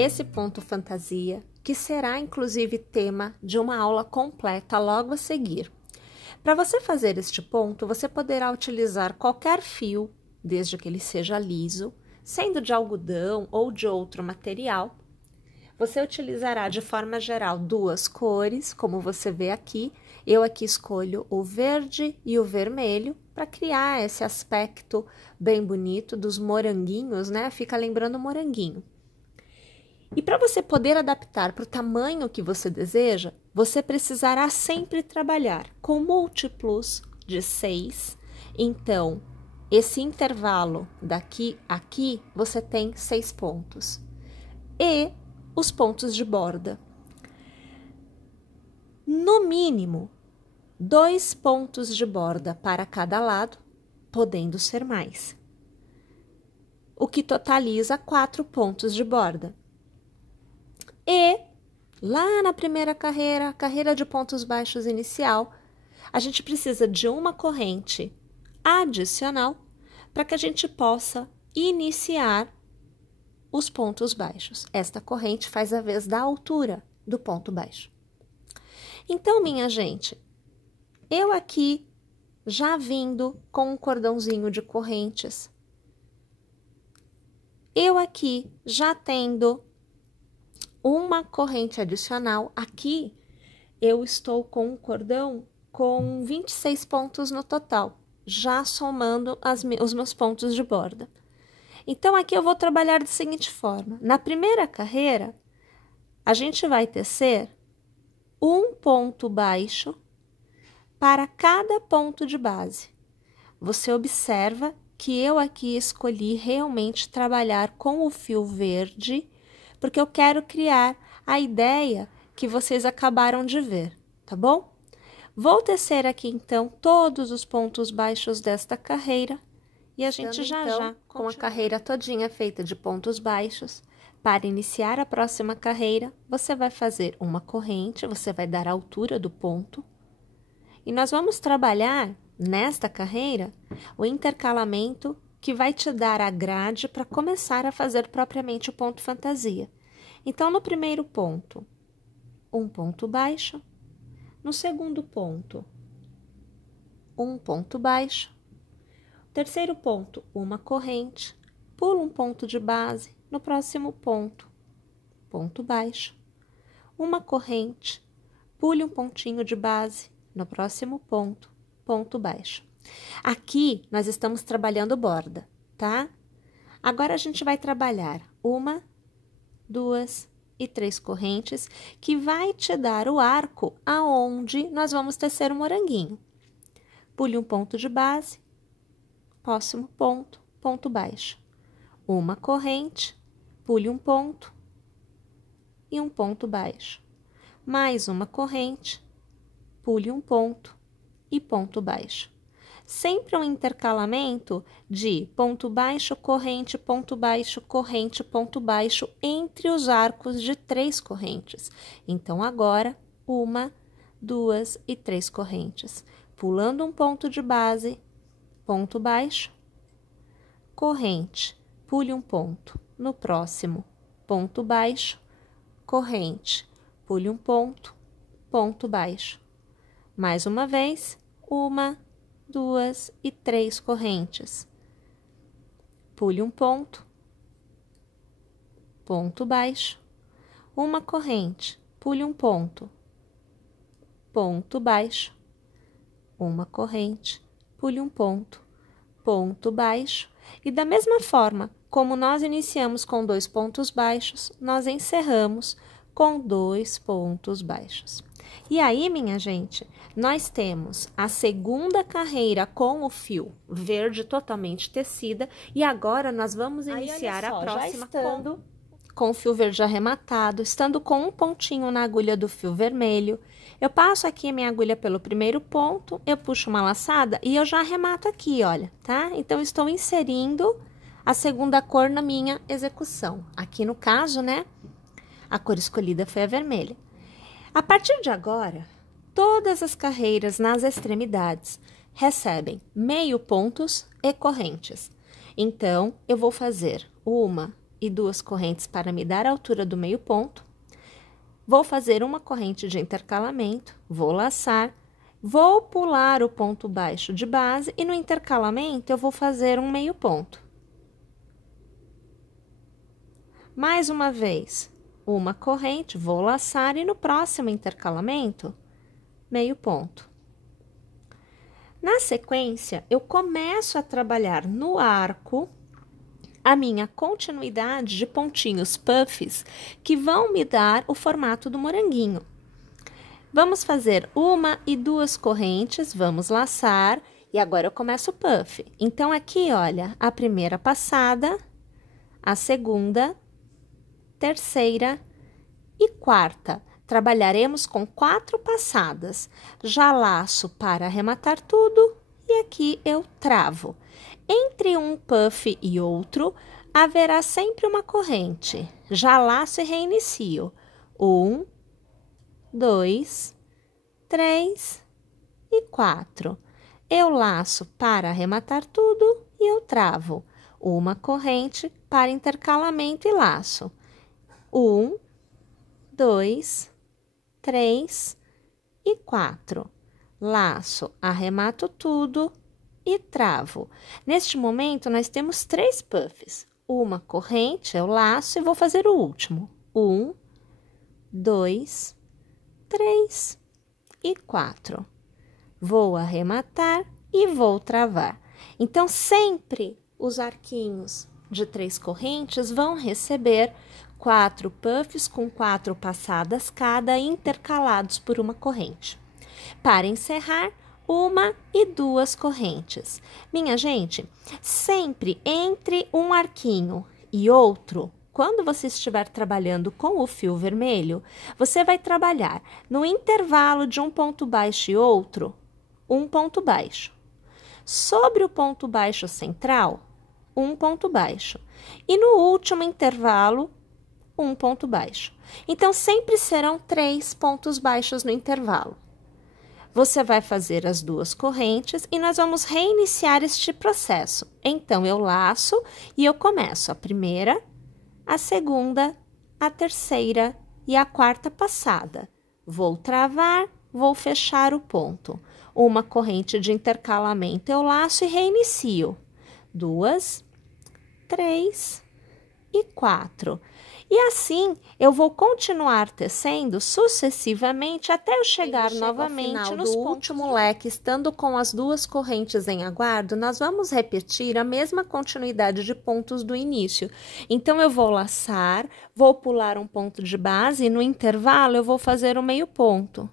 esse ponto fantasia, que será inclusive tema de uma aula completa logo a seguir. Para você fazer este ponto, você poderá utilizar qualquer fio, desde que ele seja liso, sendo de algodão ou de outro material. Você utilizará de forma geral duas cores, como você vê aqui. Eu aqui escolho o verde e o vermelho para criar esse aspecto bem bonito dos moranguinhos, né? Fica lembrando moranguinho. E para você poder adaptar para o tamanho que você deseja, você precisará sempre trabalhar com múltiplos de 6. Então, esse intervalo daqui a aqui, você tem 6 pontos. E os pontos de borda. No mínimo, 2 pontos de borda para cada lado, podendo ser mais. O que totaliza 4 pontos de borda. E lá na primeira carreira, carreira de pontos baixos inicial, a gente precisa de uma corrente adicional para que a gente possa iniciar os pontos baixos. Esta corrente faz a vez da altura do ponto baixo. Então, minha gente, eu aqui já vindo com um cordãozinho de correntes, eu aqui já tendo uma corrente adicional, aqui eu estou com um cordão com 26 pontos no total, já somando os meus pontos de borda. Então, aqui eu vou trabalhar da seguinte forma. Na primeira carreira, a gente vai tecer um ponto baixo para cada ponto de base. Você observa que eu aqui escolhi realmente trabalhar com o fio verde, porque eu quero criar a ideia que vocês acabaram de ver, tá bom? Vou tecer aqui, então, todos os pontos baixos desta carreira e a gente já com a carreira todinha feita de pontos baixos. Para iniciar a próxima carreira, você vai fazer uma corrente, você vai dar a altura do ponto e nós vamos trabalhar nesta carreira o intercalamento que vai te dar a grade para começar a fazer propriamente o ponto fantasia. Então, no primeiro ponto, um ponto baixo. No segundo ponto, um ponto baixo. Terceiro ponto, uma corrente. Pula um ponto de base. No próximo ponto, ponto baixo. Uma corrente. Pule um pontinho de base. No próximo ponto, ponto baixo. Aqui, nós estamos trabalhando borda, tá? Agora, a gente vai trabalhar 1, 2 e 3 correntes, que vai te dar o arco aonde nós vamos tecer o moranguinho. Pule um ponto de base, próximo ponto, ponto baixo. Uma corrente, pule um ponto e um ponto baixo. Mais uma corrente, pule um ponto e ponto baixo. Sempre um intercalamento de ponto baixo, corrente, ponto baixo, corrente, ponto baixo, entre os arcos de 3 correntes. Então, agora, 1, 2 e 3 correntes. Pulando um ponto de base, ponto baixo, corrente, pule um ponto. No próximo, ponto baixo, corrente, pule um ponto, ponto baixo. Mais uma vez, 1, 2 e 3 correntes. Pule um ponto, ponto baixo, uma corrente, pule um ponto, ponto baixo, uma corrente, pule um ponto, ponto baixo. E da mesma forma, como nós iniciamos com 2 pontos baixos, nós encerramos com 2 pontos baixos. E aí, minha gente, nós temos a segunda carreira com o fio verde totalmente tecida e agora nós vamos iniciar a próxima com o fio verde arrematado, estando com um pontinho na agulha do fio vermelho. Eu passo aqui a minha agulha pelo primeiro ponto, eu puxo uma laçada e eu já arremato aqui, olha, tá? Então, estou inserindo a segunda cor na minha execução. Aqui no caso, né, a cor escolhida foi a vermelha. A partir de agora, todas as carreiras nas extremidades recebem meio pontos e correntes. Então, eu vou fazer 1, e 2 correntes para me dar a altura do meio ponto. Vou fazer uma corrente de intercalamento, vou laçar, vou pular o ponto baixo de base e no intercalamento eu vou fazer um meio ponto. Mais uma vez, uma corrente, vou laçar e no próximo intercalamento, meio ponto. Na sequência, eu começo a trabalhar no arco a minha continuidade de pontinhos puffs que vão me dar o formato do moranguinho. Vamos fazer uma e 2 correntes, vamos laçar e agora eu começo o puff. Então, aqui, olha, a primeira passada, a segunda, terceira e quarta. Trabalharemos com 4 passadas. Já laço para arrematar tudo e aqui eu travo. Entre um puff e outro, haverá sempre uma corrente. Já laço e reinicio. 1, 2, 3 e 4. Eu laço para arrematar tudo e eu travo. Uma corrente para intercalamento e laço. 1, 2, 3 e 4. Laço, arremato tudo e travo. Neste momento, nós temos 3 puffs. Uma corrente, eu laço e vou fazer o último. 1, 2, 3 e 4. Vou arrematar e vou travar. Então, sempre os arquinhos de 3 correntes vão receber 4 puffs com 4 passadas cada, intercalados por uma corrente. Para encerrar, uma e 2 correntes. Minha gente, sempre entre um arquinho e outro, quando você estiver trabalhando com o fio vermelho, você vai trabalhar no intervalo de um ponto baixo e outro, um ponto baixo. Sobre o ponto baixo central, um ponto baixo. E no último intervalo, um ponto baixo. Então, sempre serão 3 pontos baixos no intervalo. Você vai fazer as 2 correntes e nós vamos reiniciar este processo. Então, eu laço e eu começo a primeira, a segunda, a terceira e a quarta passada. Vou travar, vou fechar o ponto. Uma corrente de intercalamento eu laço e reinicio. 2, 3 e 4. E assim, eu vou continuar tecendo sucessivamente até eu chegar novamente no último leque, estando com as 2 correntes em aguardo, nós vamos repetir a mesma continuidade de pontos do início. Então, eu vou laçar, vou pular um ponto de base e no intervalo eu vou fazer o meio ponto.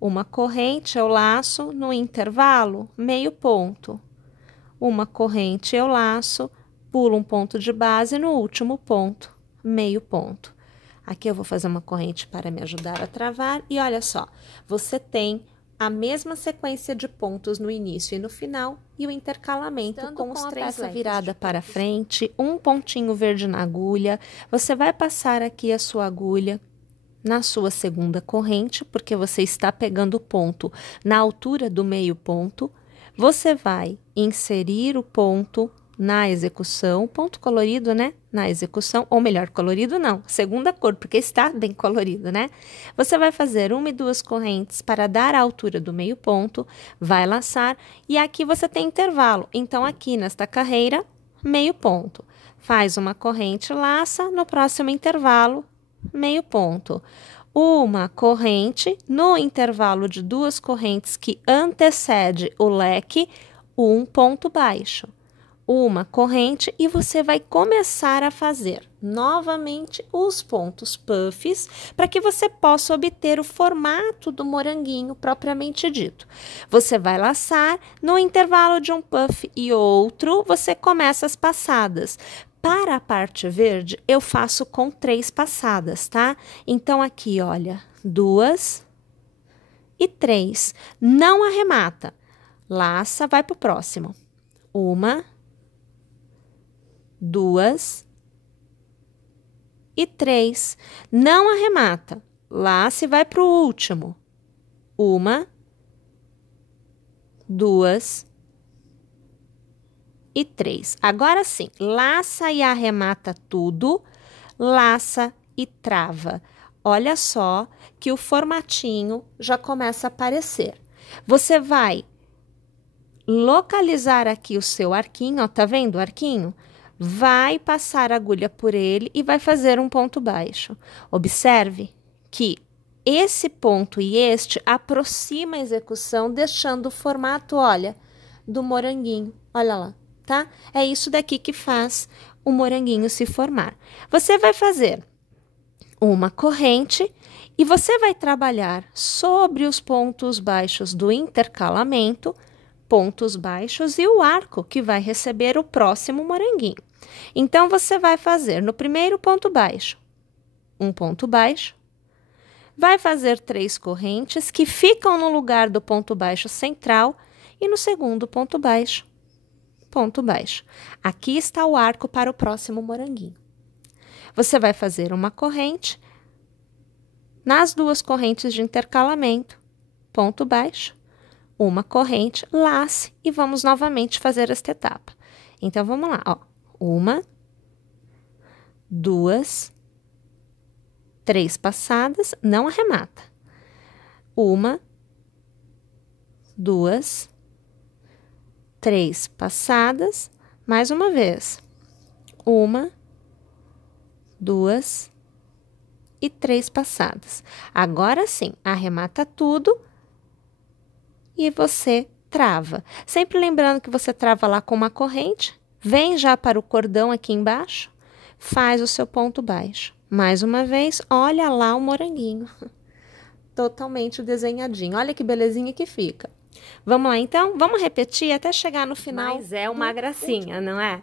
Uma corrente eu laço, no intervalo, meio ponto. Uma corrente eu laço, pulo um ponto de base no último ponto, meio ponto. Aqui eu vou fazer uma corrente para me ajudar a travar e olha só, você tem a mesma sequência de pontos no início e no final e o intercalamento com os 3 peça virada para frente, um pontinho verde na agulha. Você vai passar aqui a sua agulha na sua segunda corrente, porque você está pegando o ponto na altura do meio ponto. Você vai inserir o ponto na execução, ponto colorido, né? Na execução, ou melhor, colorido não, segunda cor, porque está bem colorido, né? Você vai fazer 1 e 2 correntes para dar a altura do meio ponto, vai laçar, e aqui você tem intervalo. Então, aqui nesta carreira, meio ponto. Faz uma corrente, laça, no próximo intervalo, meio ponto. Uma corrente, no intervalo de 2 correntes que antecede o leque, um ponto baixo. Uma corrente e você vai começar a fazer novamente os pontos puffs para que você possa obter o formato do moranguinho propriamente dito. Você vai laçar, no intervalo de um puff e outro, você começa as passadas. Para a parte verde, eu faço com 3 passadas, tá? Então, aqui, olha, 2 e 3. Não arremata. Laça, vai pro próximo. 1, 2 e 3. Não arremata. Laça e vai pro último. 1, 2 e 3. Agora sim, laça e arremata tudo, laça e trava. Olha só que o formatinho já começa a aparecer. Você vai localizar aqui o seu arquinho, ó, tá vendo o arquinho? Vai passar a agulha por ele e vai fazer um ponto baixo. Observe que esse ponto e este aproxima a execução, deixando o formato, olha, do moranguinho. Olha lá, tá? É isso daqui que faz o moranguinho se formar. Você vai fazer uma corrente e você vai trabalhar sobre os pontos baixos do intercalamento, pontos baixos e o arco que vai receber o próximo moranguinho. Então, você vai fazer no primeiro ponto baixo, um ponto baixo, vai fazer 3 correntes que ficam no lugar do ponto baixo central e no segundo ponto baixo, ponto baixo. Aqui está o arco para o próximo moranguinho. Você vai fazer uma corrente nas 2 correntes de intercalamento, ponto baixo, uma corrente, lace e vamos novamente fazer esta etapa. Então, vamos lá, ó. 1, 2, 3 passadas, não arremata. 1, 2, 3 passadas, mais uma vez. 1, 2 e 3 passadas. Agora sim, arremata tudo e você trava. Sempre lembrando que você trava lá com uma corrente, vem já para o cordão aqui embaixo, faz o seu ponto baixo. Mais uma vez, olha lá o moranguinho. Totalmente desenhadinho. Olha que belezinha que fica. Vamos lá, então? Vamos repetir até chegar no final. Mas é uma gracinha, não é?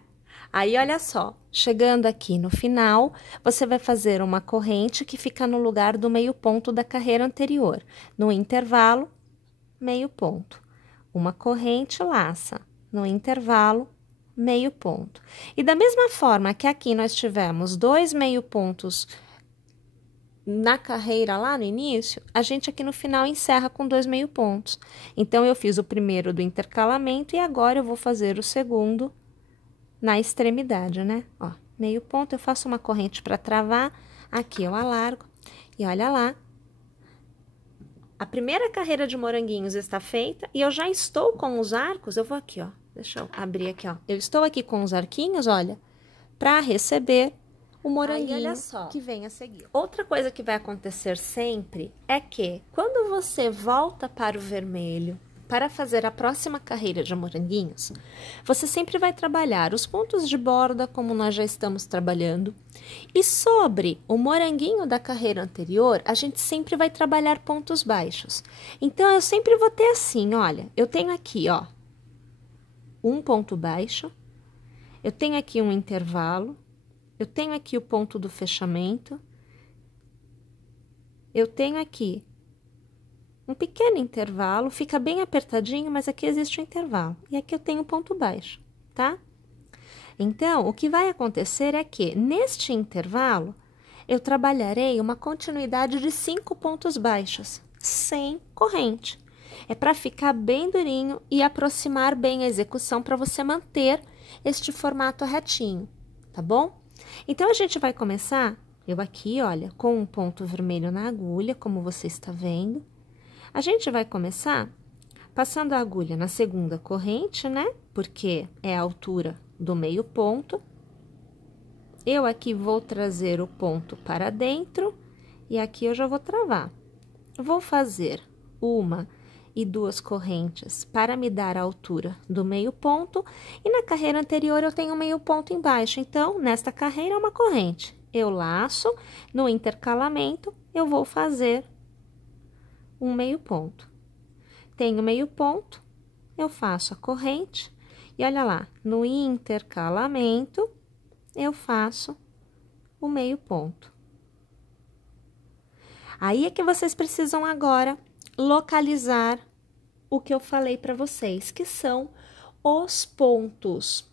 Aí, olha só. Chegando aqui no final, você vai fazer uma corrente que fica no lugar do meio ponto da carreira anterior. No intervalo, meio ponto. Uma corrente laça. No intervalo, meio ponto. E da mesma forma que aqui nós tivemos 2 meio pontos na carreira lá no início, a gente aqui no final encerra com 2 meio pontos. Então, eu fiz o primeiro do intercalamento e agora eu vou fazer o segundo na extremidade, né? Ó, meio ponto, eu faço uma corrente para travar, aqui eu alargo e olha lá. A primeira carreira de moranguinhos está feita e eu já estou com os arcos, eu vou aqui, ó, deixa eu abrir aqui, ó. Eu estou aqui com os arquinhos, olha, para receber o moranguinho. Aí, olha só, que vem a seguir. Outra coisa que vai acontecer sempre é que quando você volta para o vermelho para fazer a próxima carreira de moranguinhos, você sempre vai trabalhar os pontos de borda como nós já estamos trabalhando. E sobre o moranguinho da carreira anterior, a gente sempre vai trabalhar pontos baixos. Então, eu sempre vou ter assim, olha, eu tenho aqui, ó, um ponto baixo, eu tenho aqui um intervalo, eu tenho aqui o ponto do fechamento, eu tenho aqui um pequeno intervalo, fica bem apertadinho, mas aqui existe um intervalo. E aqui eu tenho um ponto baixo, tá? Então, o que vai acontecer é que, neste intervalo, eu trabalharei uma continuidade de 5 pontos baixos, sem corrente. É para ficar bem durinho e aproximar bem a execução para você manter este formato retinho, tá bom? Então, a gente vai começar, eu aqui, olha, com um ponto vermelho na agulha, como você está vendo. A gente vai começar passando a agulha na segunda corrente, né? Porque é a altura do meio ponto. Eu aqui vou trazer o ponto para dentro e aqui eu já vou travar. Vou fazer 1 e 2 correntes para me dar a altura do meio ponto. E na carreira anterior eu tenho meio ponto embaixo, então, nesta carreira é uma corrente. Eu laço, no intercalamento, eu vou fazer um meio ponto. Tenho meio ponto, eu faço a corrente e olha lá, no intercalamento, eu faço o meio ponto. Aí é que vocês precisam agora localizar o que eu falei para vocês, que são os pontos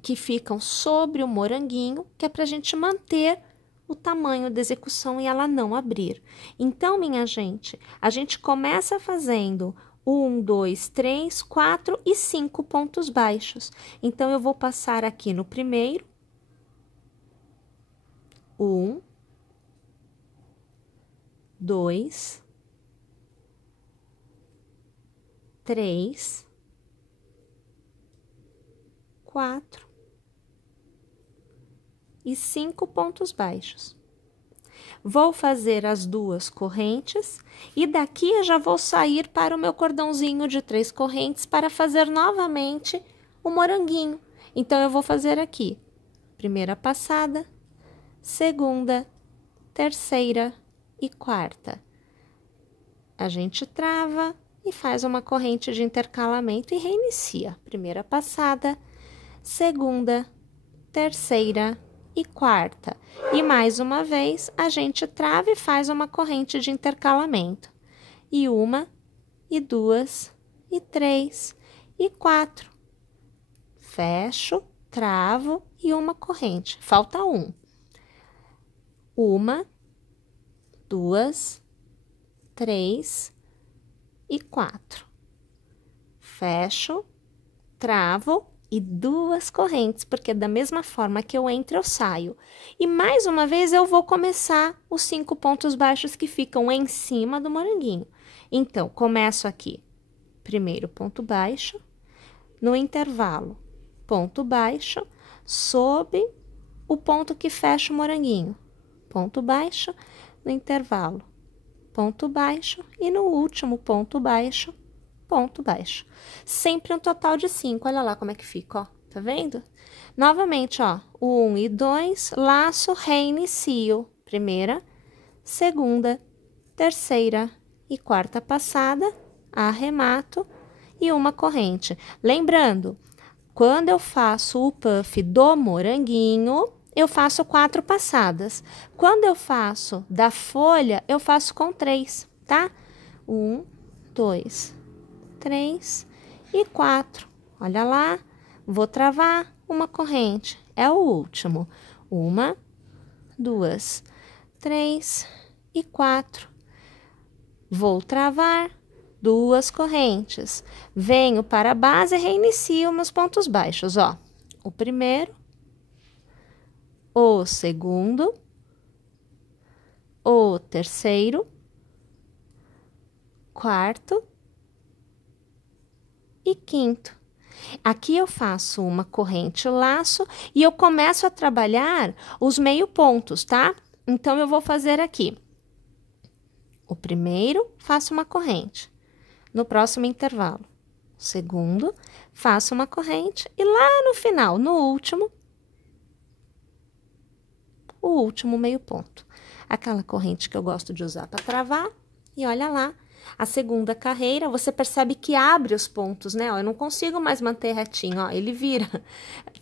que ficam sobre o moranguinho, que é para a gente manter o tamanho da execução e ela não abrir. Então, minha gente, a gente começa fazendo 1, 2, 3, 4 e 5 pontos baixos. Então, eu vou passar aqui no primeiro. 1, 2, 3, 4 e 5 pontos baixos. Vou fazer as 2 correntes e daqui eu já vou sair para o meu cordãozinho de 3 correntes para fazer novamente o moranguinho. Então, eu vou fazer aqui, primeira passada, segunda, terceira e quarta. A gente trava e faz uma corrente de intercalamento e reinicia. Primeira passada, segunda, terceira e quarta. E mais uma vez, a gente trava e faz uma corrente de intercalamento. E 1, e 2, e 3, e 4. Fecho, travo e uma corrente. Falta 1. 1, 2, 3 e 4. Fecho, travo e 2 correntes, porque da mesma forma que eu entro, eu saio. E mais uma vez, eu vou começar os 5 pontos baixos que ficam em cima do moranguinho. Então, começo aqui, primeiro ponto baixo, no intervalo, ponto baixo, sob o ponto que fecha o moranguinho. Ponto baixo, no intervalo, ponto baixo e no último ponto baixo, ponto baixo. Sempre um total de 5, olha lá como é que fica, ó, tá vendo? Novamente, ó, 1 e 2, laço, reinicio. Primeira, segunda, terceira e quarta passada, arremato e uma corrente. Lembrando, quando eu faço o puff do moranguinho, eu faço 4 passadas. Quando eu faço da folha, eu faço com 3, tá? 1, 2, 3 e 4. Olha lá, vou travar uma corrente. É o último. 1, 2, 3 e 4. Vou travar 2 correntes. Venho para a base e reinicio meus pontos baixos, ó. O primeiro, o segundo, o terceiro, quarto e quinto. Aqui eu faço uma corrente laço e eu começo a trabalhar os meio pontos, tá? Então, eu vou fazer aqui. O primeiro, faço uma corrente. No próximo intervalo. O segundo, faço uma corrente e lá no final, no último, o último meio ponto. Aquela corrente que eu gosto de usar para travar. E olha lá, a segunda carreira, você percebe que abre os pontos, né? Ó, eu não consigo mais manter retinho, ó, ele vira.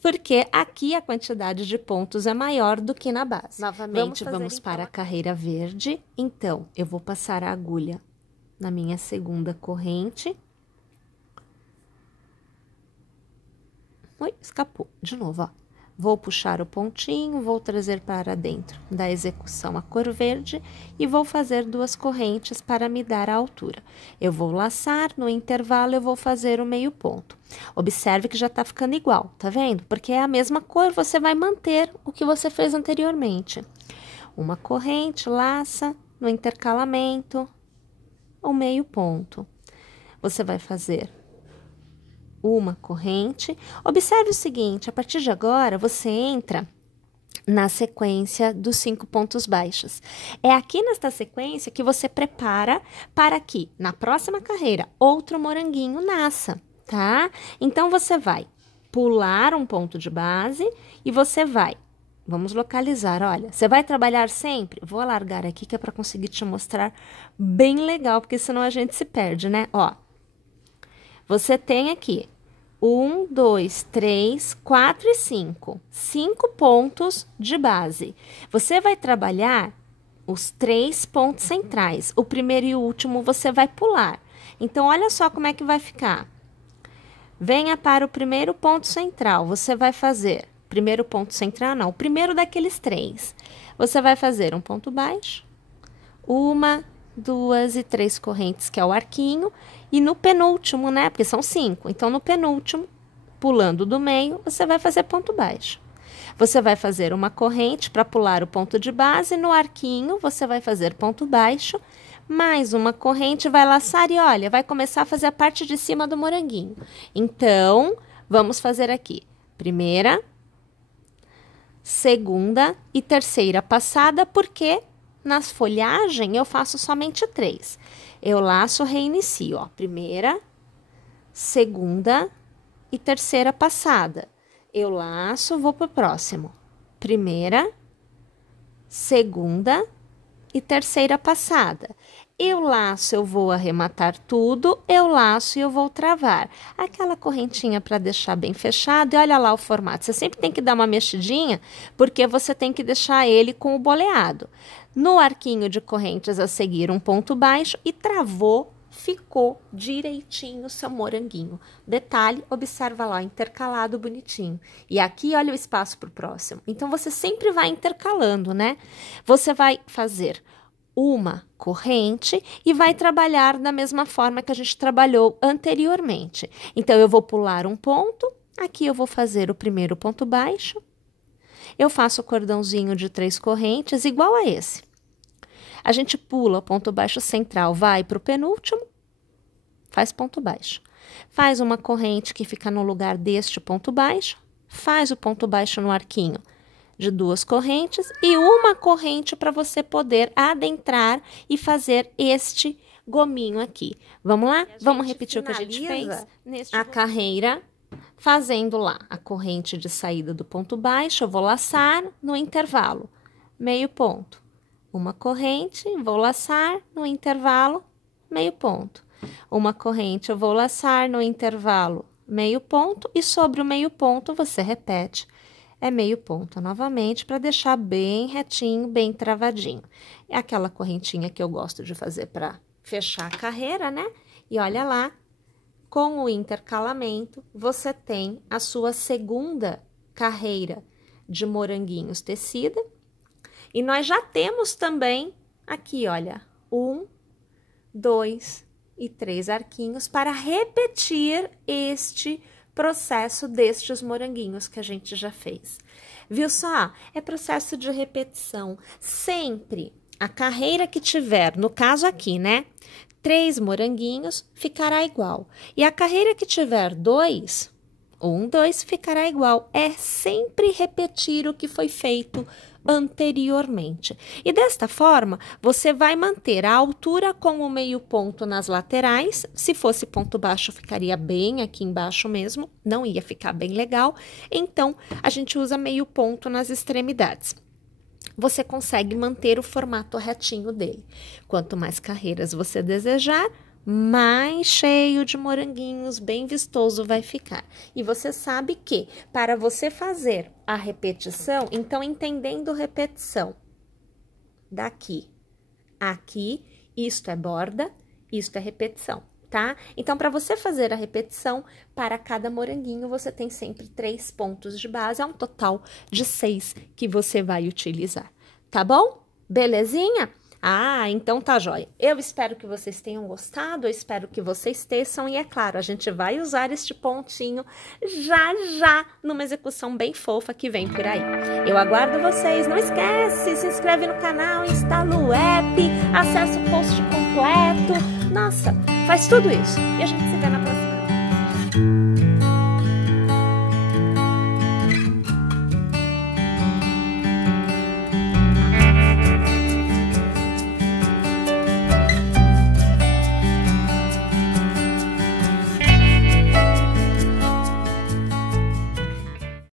Porque aqui a quantidade de pontos é maior do que na base. Novamente, vamos para a carreira verde. Então, eu vou passar a agulha na minha segunda corrente. Oi, escapou. De novo, ó. Vou puxar o pontinho, vou trazer para dentro da execução a cor verde e vou fazer 2 correntes para me dar a altura. Eu vou laçar, no intervalo eu vou fazer o meio ponto. Observe que já tá ficando igual, tá vendo? Porque é a mesma cor, você vai manter o que você fez anteriormente. Uma corrente, laça, no intercalamento, o meio ponto. Você vai fazer uma corrente. Observe o seguinte, a partir de agora, você entra na sequência dos 5 pontos baixos. É aqui nesta sequência que você prepara para que, na próxima carreira, outro moranguinho nasça, tá? Então, você vai pular um ponto de base e você vai... Vamos localizar, olha, você vai trabalhar sempre? Vou alargar aqui que é para conseguir te mostrar bem legal, porque senão a gente se perde, né? Ó, você tem aqui 1, 2, 3, 4 e 5. 5 pontos de base. Você vai trabalhar os 3 pontos centrais. O primeiro e o último você vai pular. Então, olha só como é que vai ficar. Venha para o primeiro ponto central. Você vai fazer... Primeiro ponto central, não. O primeiro daqueles 3. Você vai fazer um ponto baixo. 1, 2 e 3 correntes, que é o arquinho, e no penúltimo, né, porque são 5, então no penúltimo, pulando do meio, você vai fazer ponto baixo. Você vai fazer uma corrente para pular o ponto de base, no arquinho você vai fazer ponto baixo, mais uma corrente, vai laçar e olha, vai começar a fazer a parte de cima do moranguinho. Então, vamos fazer aqui, primeira, segunda e terceira passada, porque nas folhagens eu faço somente 3. Eu laço, reinicio, ó, primeira, segunda e terceira passada. Eu laço, vou pro próximo. Primeira, segunda e terceira passada. Eu laço, eu vou arrematar tudo, eu laço e eu vou travar. Aquela correntinha para deixar bem fechado, e olha lá o formato. Você sempre tem que dar uma mexidinha, porque você tem que deixar ele com o boleado. No arquinho de correntes a seguir, um ponto baixo e travou, ficou direitinho o seu moranguinho. Detalhe, observa lá, intercalado bonitinho. E aqui, olha o espaço para o próximo. Então, você sempre vai intercalando, né? Você vai fazer uma corrente e vai trabalhar da mesma forma que a gente trabalhou anteriormente. Então, eu vou pular um ponto, aqui eu vou fazer o primeiro ponto baixo, eu faço o cordãozinho de 3 correntes, igual a esse. A gente pula o ponto baixo central, vai para o penúltimo, faz ponto baixo. Faz uma corrente que fica no lugar deste ponto baixo, faz o ponto baixo no arquinho de 2 correntes e uma corrente para você poder adentrar e fazer este gominho aqui. Vamos lá? Vamos repetir o que a gente fez? A carreira, fazendo lá a corrente de saída do ponto baixo, eu vou laçar no intervalo, meio ponto. Uma corrente, vou laçar no intervalo, meio ponto. Uma corrente, eu vou laçar no intervalo, meio ponto. E sobre o meio ponto, você repete. É meio ponto novamente, para deixar bem retinho, bem travadinho. É aquela correntinha que eu gosto de fazer para fechar a carreira, né? E olha lá, com o intercalamento, você tem a sua segunda carreira de moranguinhos tecida. E nós já temos também aqui, olha, 1, 2 e 3 arquinhos para repetir este processo destes moranguinhos que a gente já fez. Viu só? É processo de repetição. Sempre a carreira que tiver, no caso aqui, né? 3 moranguinhos ficará igual. E a carreira que tiver 2, 1, 2 ficará igual. É sempre repetir o que foi feito anteriormente. E desta forma, você vai manter a altura com o meio ponto nas laterais. Se fosse ponto baixo, ficaria bem aqui embaixo mesmo, não ia ficar bem legal. Então, a gente usa meio ponto nas extremidades. Você consegue manter o formato retinho dele. Quanto mais carreiras você desejar, mais cheio de moranguinhos, bem vistoso vai ficar. E você sabe que, para você fazer a repetição, então, entendendo repetição, daqui, aqui, isto é borda, isto é repetição, tá? Então, para você fazer a repetição, para cada moranguinho, você tem sempre 3 pontos de base, é um total de 6 que você vai utilizar, tá bom? Belezinha? Ah, então tá jóia. Eu espero que vocês tenham gostado, eu espero que vocês teçam e, é claro, a gente vai usar este pontinho já numa execução bem fofa que vem por aí. Eu aguardo vocês, não esquece, se inscreve no canal, instala o app, acessa o post completo. Nossa, faz tudo isso e a gente se vê na